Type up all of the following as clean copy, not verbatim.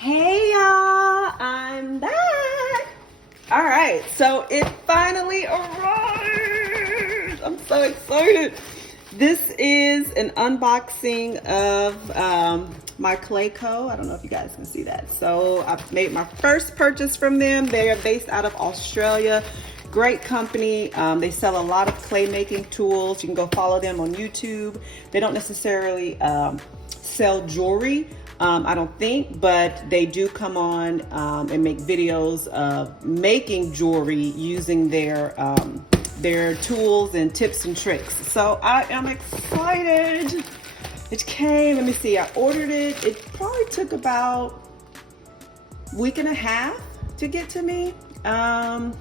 Hey y'all, I'm back. All right, so it finally arrived. I'm so excited. This is an unboxing of my Clayco. I don't know if you guys can see that. So I've made my first purchase from them. They are based out of Australia. Great company. They sell a lot of clay making tools. You can go follow them on YouTube. They don't necessarily sell jewelry, I don't think, but they do come on and make videos of making jewelry using their tools and tips and tricks. So I am excited. It came, let me see, I ordered it. It probably took about a week and a half to get to me. I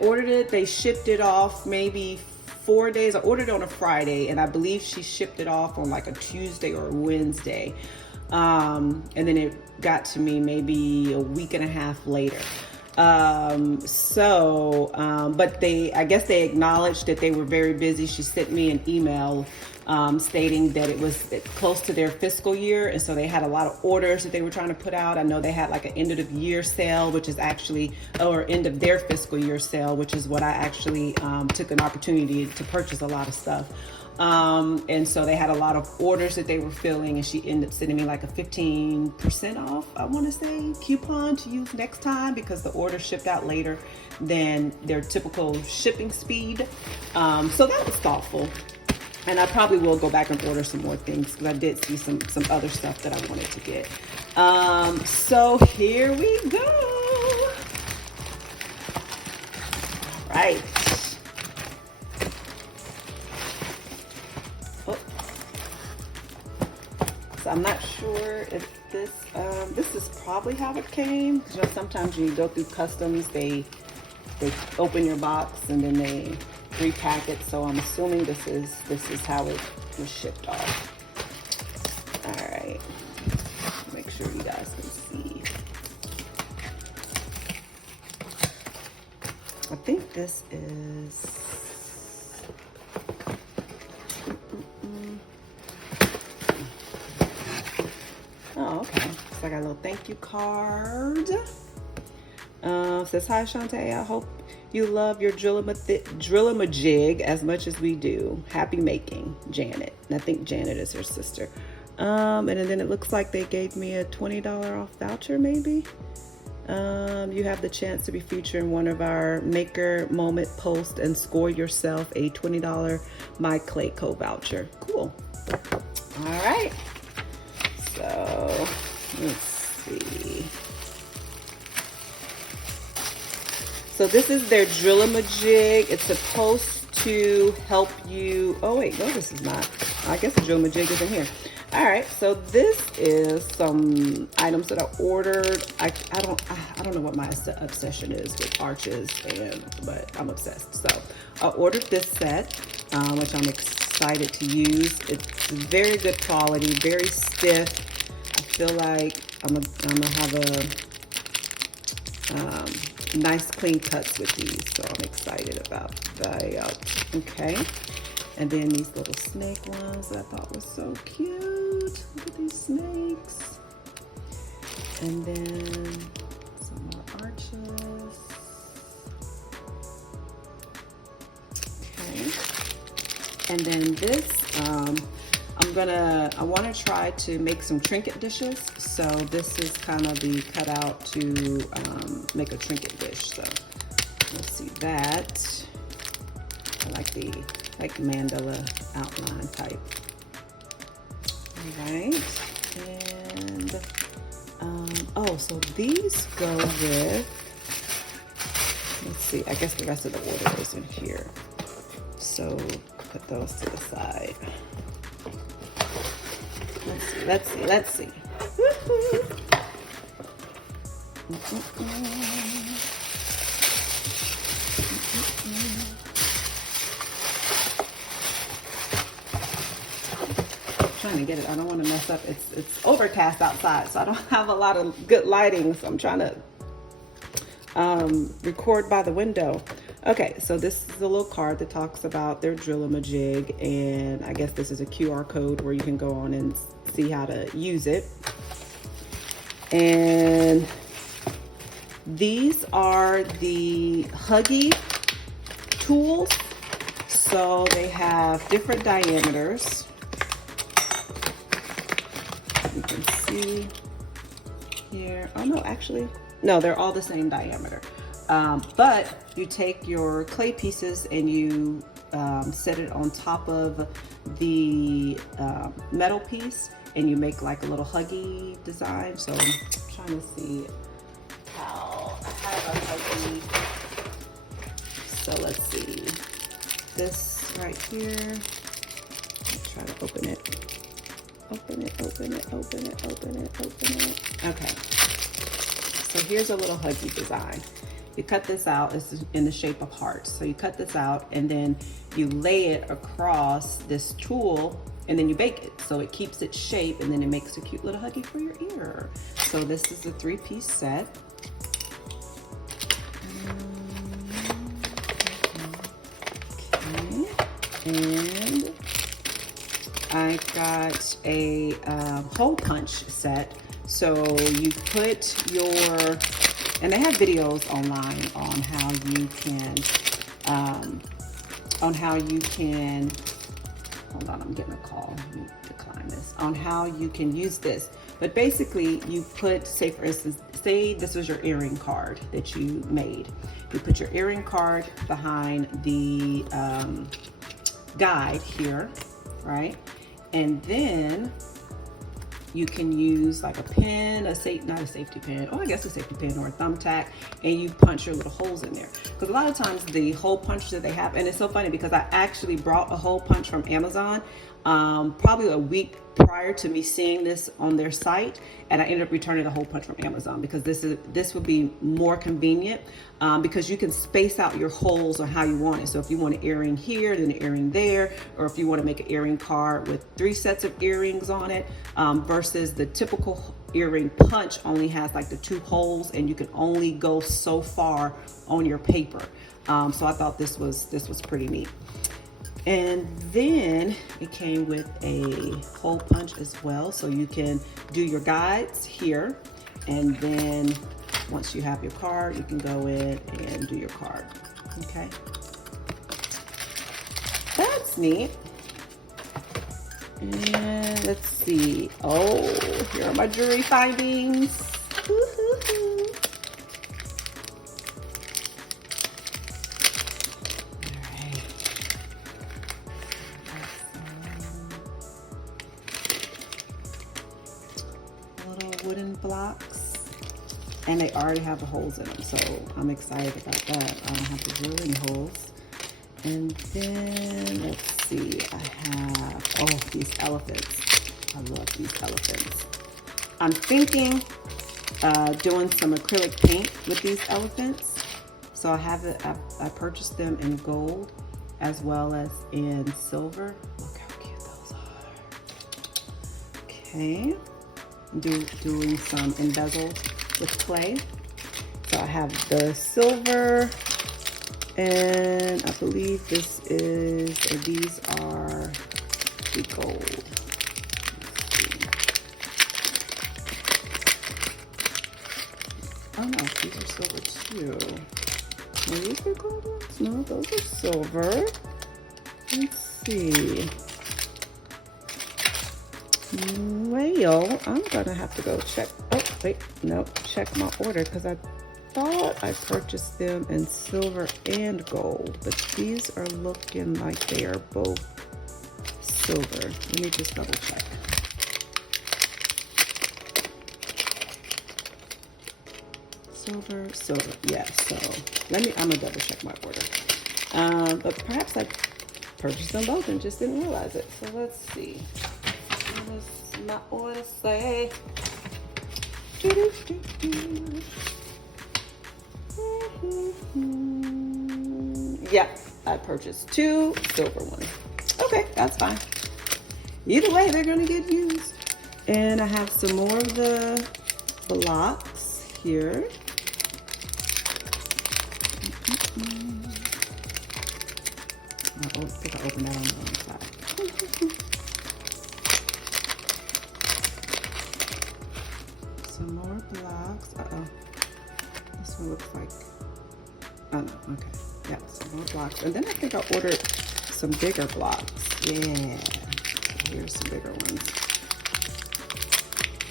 ordered it, they shipped it off maybe 4 days. I ordered it on a Friday and I believe she shipped it off on like a Tuesday or a Wednesday. And then it got to me maybe a week and a half later. But I guess they acknowledged that they were very busy. She sent me an email stating that it was close to their fiscal year, and so they had a lot of orders that they were trying to put out. I know they had like an end of the year sale, which is actually, or end of their fiscal year sale, which is what I actually took an opportunity to purchase a lot of stuff. And so they had a lot of orders that they were filling, and she ended up sending me like a 15% off, I want to say, coupon to use next time because the order shipped out later than their typical shipping speed. So that was thoughtful. And I probably will go back and order some more things because I did see some other stuff that I wanted to get. So here we go. All right. So I'm not sure if this is probably how it came. You know, sometimes when you go through customs, they open your box and then they repack it. So I'm assuming this is how it was shipped off. All right, make sure you guys can see. I think this is. Oh, okay. So I got a little thank you card. Says, hi Shantae, I hope you love your drill-a-majig as much as we do. Happy making, Janet. And I think Janet is her sister. And then it looks like they gave me a $20 off voucher, maybe. You have the chance to be featured in one of our Maker Moment posts and score yourself a $20 My Clayco voucher. Cool. All right. So let's see. So this is their drill-a-majig. It's supposed to help you. Oh wait, no, this is not. I guess the drill-a-majig is in here. All right, so this is some items that I ordered. I don't know what my obsession is with arches, but I'm obsessed. So I ordered this set, which I'm excited to use. It's very good quality, very stiff. I feel like I'm gonna have a nice clean cuts with these, so I'm excited about that. Okay, and then these little snake ones that I thought was so cute. Look at these snakes. And then some more arches. Okay, and then this I want to try to make some trinket dishes. So this is kind of the cutout to make a trinket dish. So let's see that. I like the mandala outline type. All right, and oh, so these go with. Let's see. I guess the rest of the order is in here. So put those to the side. Let's see. Trying to get it. I don't want to mess up. It's overcast outside, so I don't have a lot of good lighting. So I'm trying to record by the window. Okay, so this is a little card that talks about their drill-a-majig, and I guess this is a QR code where you can go on and see how to use it. And these are the Huggy tools. So they have different diameters. You can see here. Oh no, actually, no, they're all the same diameter. But you take your clay pieces and you set it on top of the metal piece, and you make like a little Huggy design. So I'm trying to see how I have a Huggy. So let's see. This right here. Let's try to open it. Open it, open it, open it, open it, open it. Okay. So here's a little Huggy design. You cut this out, it's in the shape of hearts. So you cut this out and then you lay it across this tool and then you bake it. So it keeps its shape and then it makes a cute little Huggy for your ear. So this is a 3-piece set. And I got a hole punch set. So you put your, and they have videos online on how you can, hold on, I'm getting a call, let me decline this, on how you can use this. But basically you put, say for instance, say this was your earring card that you made. You put your earring card behind the guide here, right? And then you can use like a pin, not a safety pin, oh I guess a safety pin or a thumbtack, and you punch your little holes in there. Because a lot of times the hole punch that they have, and it's so funny because I actually brought a hole punch from Amazon probably a week prior to me seeing this on their site, and I ended up returning the hole punch from Amazon because this would be more convenient because you can space out your holes on how you want it. So if you want an earring here, then an earring there, or if you want to make an earring card with 3 sets of earrings on it, versus the typical earring punch only has like the 2 holes and you can only go so far on your paper. So I thought this was pretty neat. And then it came with a hole punch as well. So you can do your guides here. And then once you have your card, you can go in and do your card. Okay. That's neat. And let's see. Oh, here are my jewelry findings. Woo-hoo-hoo. Wooden blocks, and they already have the holes in them, so I'm excited about that. I don't have to drill any holes. And then let's see, I have, oh, these elephants. I love these elephants. I'm thinking doing some acrylic paint with these elephants. So I purchased them in gold as well as in silver. Look how cute those are. Okay. Doing some embezzle with clay. So I have the silver, and I believe these are the gold. Oh no, these are silver too. Are these the gold ones? No, those are silver. Let's see. Well, I'm gonna have to go check. Oh, wait, no, check my order because I thought I purchased them in silver and gold, but these are looking like they are both silver. Let me just double check. Silver, yeah. So I'm gonna double check my order. But perhaps I purchased them both and just didn't realize it. So let's see. What does my order say? Yeah, I purchased 2 silver ones. Okay, that's fine. Either way, they're gonna get used. And I have some more of the blocks here. I think I opened that on the wrong side. some more blocks. This one looks like, oh no, okay. Yeah, some more blocks. And then I think I ordered some bigger blocks. Yeah, so here's some bigger ones.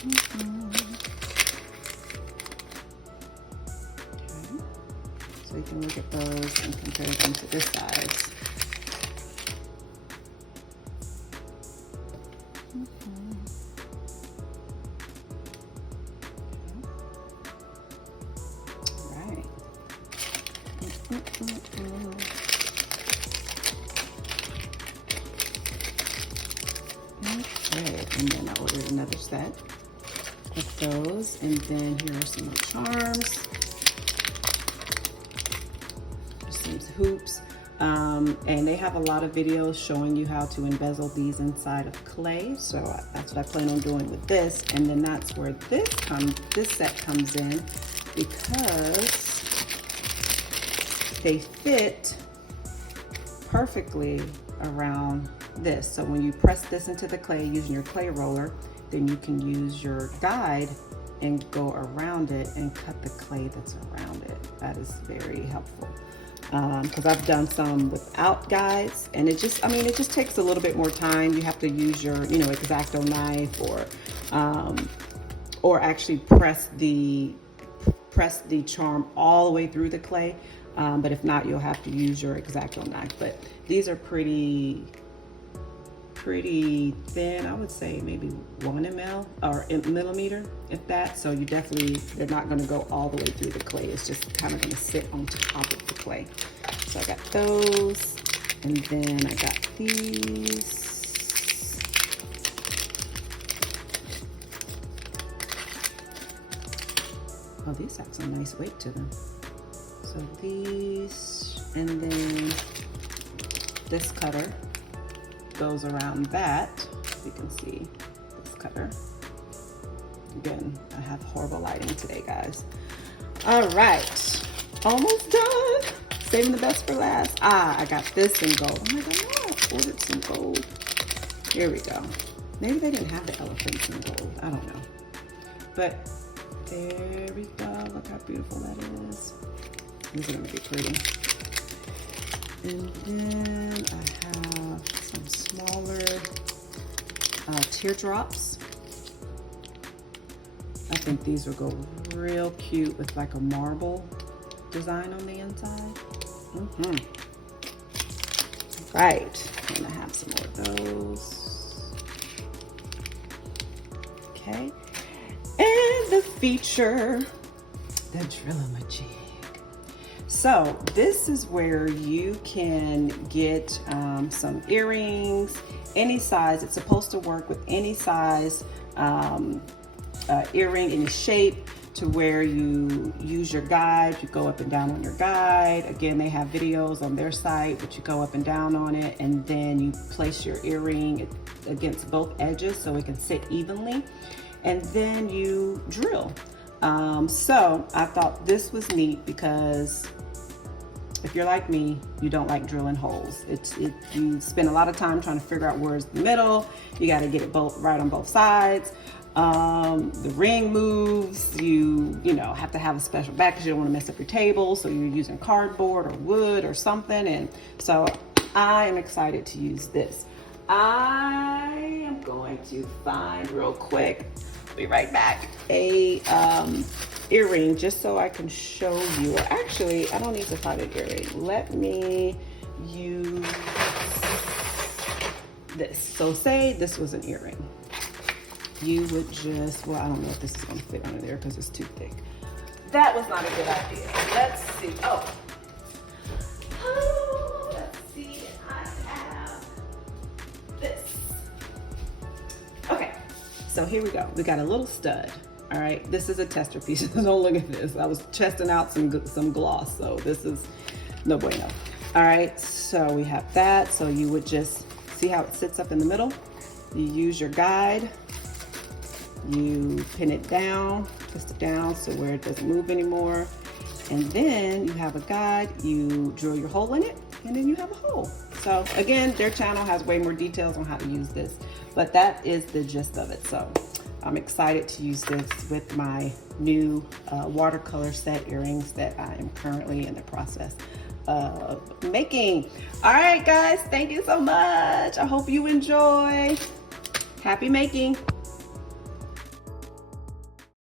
Okay, so you can look at those and compare them to this size. Okay, and then I ordered another set of those, and then here are some more charms. There's some hoops, and they have a lot of videos showing you how to embezzle these inside of clay. So that's what I plan on doing with this, and then that's where this set comes in, because they fit perfectly around this. So when you press this into the clay using your clay roller, then you can use your guide and go around it and cut the clay that's around it. That is very helpful, because I've done some without guides, and it just takes a little bit more time. You have to use your, X-Acto knife, or actually press the charm all the way through the clay. But if not, you'll have to use your X-Acto knife. But these are pretty thin. I would say maybe 1 ml or millimeter, if that. So they're not going to go all the way through the clay. It's just kind of going to sit on top of the clay. So I got those, and then I got these. Oh, these have some nice weight to them. So these, and then this cutter goes around that. You can see this cutter. Again, I have horrible lighting today, guys. All right, almost done. Saving the best for last. I got this in gold. Oh my God, I ordered some gold. Here we go. Maybe they didn't have the elephants in gold. I don't know. But there we go. Look how beautiful that is. These are gonna be pretty. And then I have some smaller teardrops. I think these will go real cute with like a marble design on the inside. Right, and I have some more of those. Okay, and the feature, the drill-a-ma-jig. So this is where you can get some earrings, any size. It's supposed to work with any size earring, any shape, to where you use your guide. You go up and down on your guide. Again, they have videos on their site, but you go up and down on it, and then you place your earring against both edges so it can sit evenly, and then you drill. So I thought this was neat, because if you're like me, you don't like drilling holes. You spend a lot of time trying to figure out where's the middle. You got to get it right on both sides. The ring moves. You have to have a special bag because you don't want to mess up your table. So you're using cardboard or wood or something. And so I am excited to use this. I am going to find real quick, be right back, a earring, just so I can show you. Or actually, I don't need to find an earring. Let me use this. So say this was an earring. You would just, well, I don't know if this is going to fit under there because it's too thick. That was not a good idea. Let's see. Oh, let's see. I have this. Okay, so here we go. We got a little stud. All right, this is a tester piece. Don't look at this. I was testing out some gloss, so this is no bueno. All right, so we have that. So you would just see how it sits up in the middle. You use your guide. You pin it down, twist it down so where it doesn't move anymore. And then you have a guide, you drill your hole in it, and then you have a hole. So again, their channel has way more details on how to use this, but that is the gist of it. So I'm excited to use this with my new watercolor set earrings that I am currently in the process of making. All right, guys, thank you so much. I hope you enjoy. Happy making.